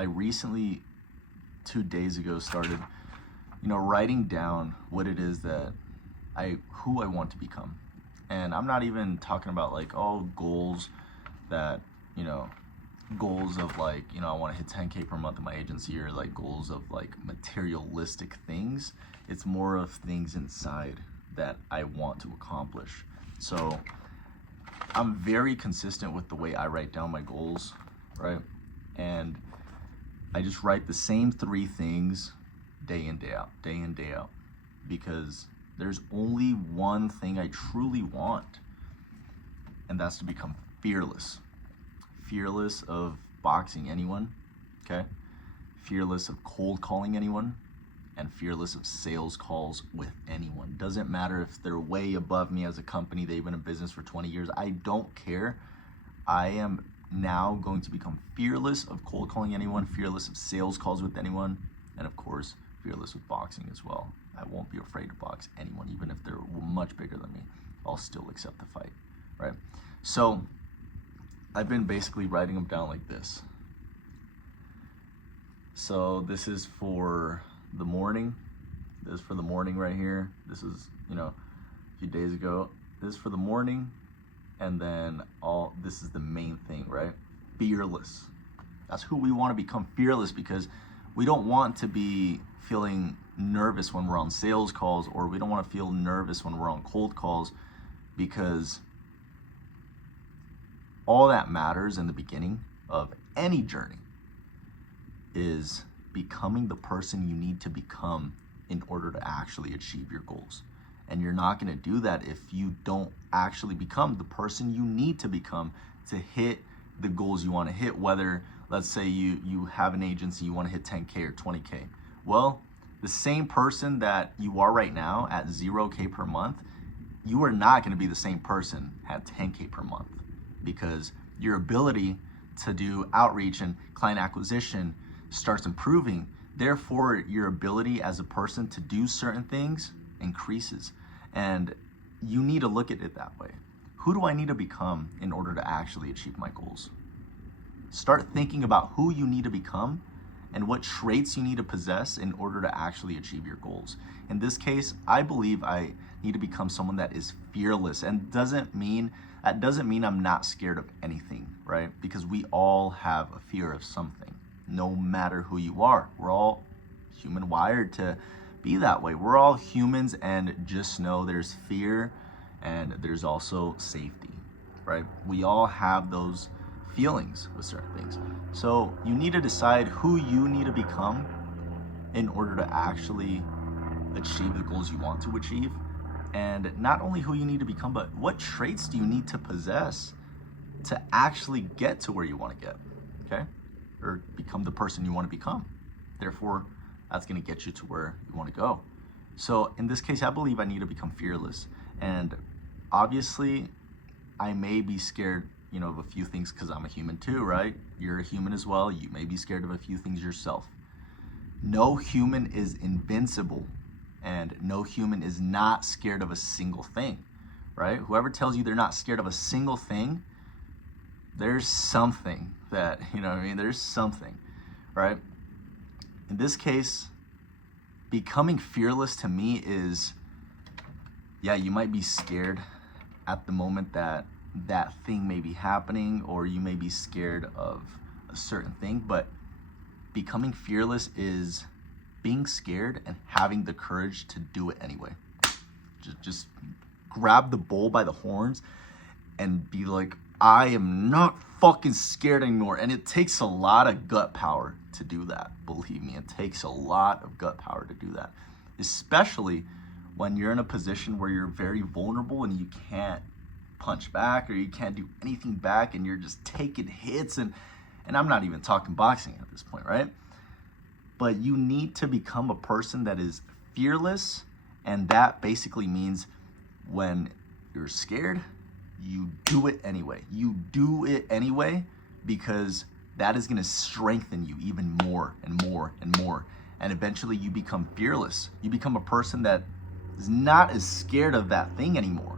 I recently, 2 days ago, started, writing down what it is that who I want to become. And I'm not even talking about like all goals that, goals of like, I want to hit 10K per month in my agency, or like goals of like materialistic things. It's more of things inside that I want to accomplish. So I'm very consistent with the way I write down my goals, right? And I just write the same 3 things day in, day out, day in, day out, because there's only one thing I truly want, and that's to become fearless. Fearless of boxing anyone, okay? Fearless of cold calling anyone, and fearless of sales calls with anyone. Doesn't matter if they're way above me as a company, they've been in business for 20 years, I don't care. I am now going to become fearless of cold calling anyone, fearless of sales calls with anyone, and of course, fearless with boxing as well. I won't be afraid to box anyone, even if they're much bigger than me. I'll still accept the fight, right? So I've been basically writing them down like this. So this is for the morning. This is for the morning right here. This is, a few days ago. This is for the morning. And then this is the main thing, right? Fearless. That's who we want to become, fearless, because we don't want to be feeling nervous when we're on sales calls, or we don't want to feel nervous when we're on cold calls, because all that matters in the beginning of any journey is becoming the person you need to become in order to actually achieve your goals. And you're not going to do that if you don't actually become the person you need to become to hit the goals you want to hit. Whether, let's say you have an agency, you want to hit 10K or 20K. Well, the same person that you are right now at 0K per month, you are not going to be the same person at 10K per month, because your ability to do outreach and client acquisition starts improving. Therefore, your ability as a person to do certain things increases. And you need to look at it that way. Who do I need to become in order to actually achieve my goals? Start thinking about who you need to become and what traits you need to possess in order to actually achieve your goals. In this case, I believe I need to become someone that is fearless, and that doesn't mean I'm not scared of anything, right? Because we all have a fear of something, no matter who you are. We're all human wired to be that way. We're all humans, and just know there's fear and there's also safety, right? We all have those feelings with certain things. So you need to decide who you need to become in order to actually achieve the goals you want to achieve. And not only who you need to become, but what traits do you need to possess to actually get to where you want to get, okay? Or become the person you want to become. Therefore, that's going to get you to where you want to go. So in this case, I believe I need to become fearless. And obviously, I may be scared, of a few things, because I'm a human too, right? You're a human as well. You may be scared of a few things yourself. No human is invincible, and no human is not scared of a single thing, right? Whoever tells you they're not scared of a single thing, there's something that, there's something, right? In this case, becoming fearless to me is, yeah, you might be scared at the moment that thing may be happening, or you may be scared of a certain thing, but becoming fearless is being scared and having the courage to do it anyway. Just grab the bull by the horns and be like, I am not fucking scared anymore. And it takes a lot of gut power to do that. Believe me, it takes a lot of gut power to do that, especially when you're in a position where you're very vulnerable and you can't punch back, or you can't do anything back, and you're just taking hits. And I'm not even talking boxing at this point, right? But you need to become a person that is fearless, and that basically means when you're scared, you do it anyway. You do it anyway, because that is going to strengthen you even more and more and more. And eventually you become fearless. You become a person that is not as scared of that thing anymore.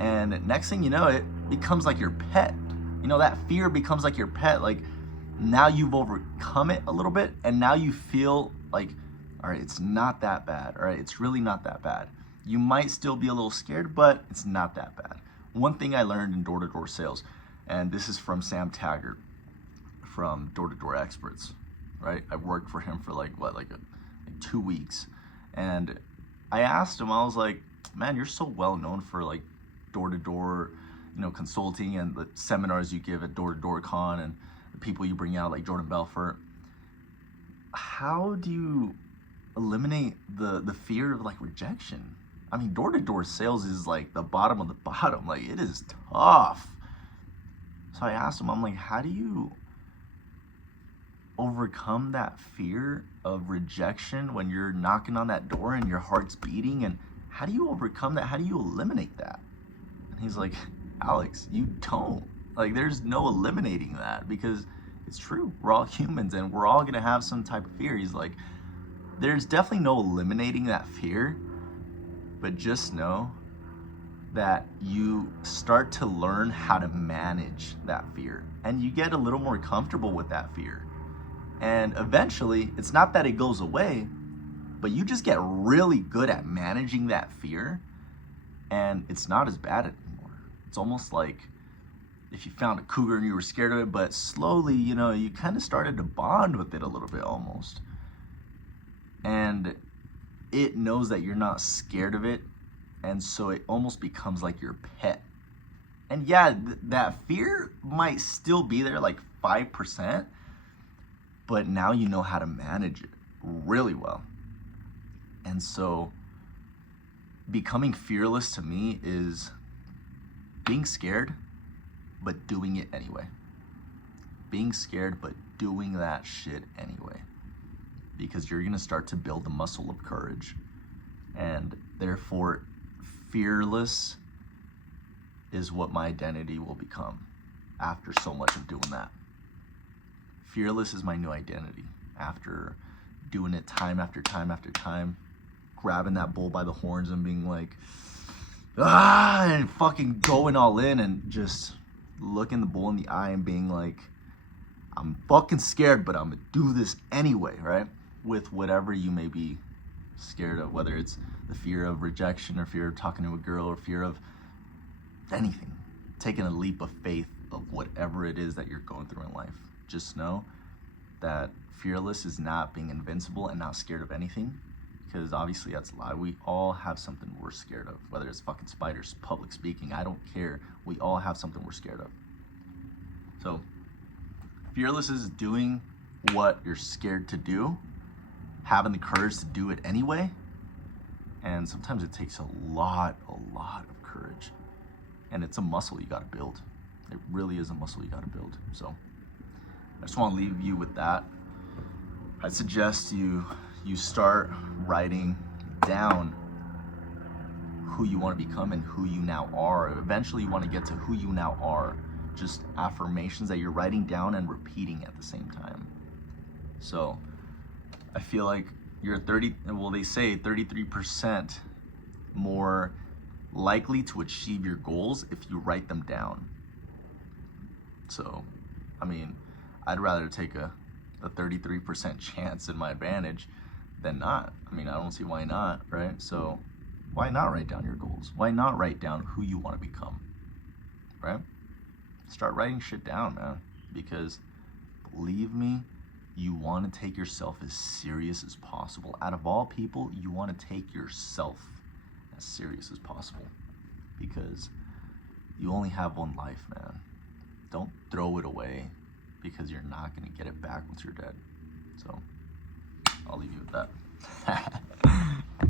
And next thing you know, it becomes like your pet. That fear becomes like your pet. Like, now you've overcome it a little bit, and now you feel like, all right, it's not that bad. All right, it's really not that bad. You might still be a little scared, but it's not that bad. One thing I learned in door-to-door sales, and this is from Sam Taggart from Door-to-Door Experts, right? I worked for him for like 2 weeks, and I asked him, I was like, man, you're so well known for like door-to-door, consulting and the seminars you give at Door-to-Door Con and the people you bring out like Jordan Belfort. How do you eliminate the fear of like rejection? I mean, door-to-door sales is like the bottom of the bottom. Like, it is tough. So I asked him, I'm like, how do you overcome that fear of rejection when you're knocking on that door and your heart's beating? And how do you overcome that? How do you eliminate that? And he's like, Alex, you don't. Like, there's no eliminating that, because it's true. We're all humans and we're all gonna have some type of fear. He's like, there's definitely no eliminating that fear, but just know that you start to learn how to manage that fear, and you get a little more comfortable with that fear. And eventually, it's not that it goes away, but you just get really good at managing that fear, and it's not as bad anymore. It's almost like if you found a cougar and you were scared of it, but slowly, you kind of started to bond with it a little bit almost. And it knows that you're not scared of it, and so it almost becomes like your pet. And yeah, that fear might still be there, like 5%, but now you know how to manage it really well. And so becoming fearless to me is being scared, but doing it anyway. Being scared, but doing that shit anyway. Because you're gonna start to build the muscle of courage. And therefore, fearless is what my identity will become after so much of doing that. Fearless is my new identity after doing it time after time after time, grabbing that bull by the horns and being like, and fucking going all in, and just looking the bull in the eye and being like, I'm fucking scared, but I'm gonna do this anyway, right? With whatever you may be scared of, whether it's the fear of rejection or fear of talking to a girl or fear of anything, taking a leap of faith of whatever it is that you're going through in life. Just know that fearless is not being invincible and not scared of anything, because obviously that's a lie. We all have something we're scared of, whether it's fucking spiders, public speaking, I don't care. We all have something we're scared of. So fearless is doing what you're scared to do, having the courage to do it anyway. And sometimes it takes a lot of courage, and it's a muscle you got to build. It really is a muscle you got to build. So I just want to leave you with that. I suggest you start writing down who you want to become and who you now are. Eventually you want to get to who you now are. Just affirmations that you're writing down and repeating at the same time. So I feel like you're they say 33% more likely to achieve your goals if you write them down. So, I mean, I'd rather take a 33% chance in my advantage than not. I mean, I don't see why not, right? So why not write down your goals? Why not write down who you want to become, right? Start writing shit down, man, because believe me, you want to take yourself as serious as possible. Out of all people, you want to take yourself as serious as possible, because you only have one life, man. Don't throw it away, because you're not going to get it back once you're dead. So I'll leave you with that.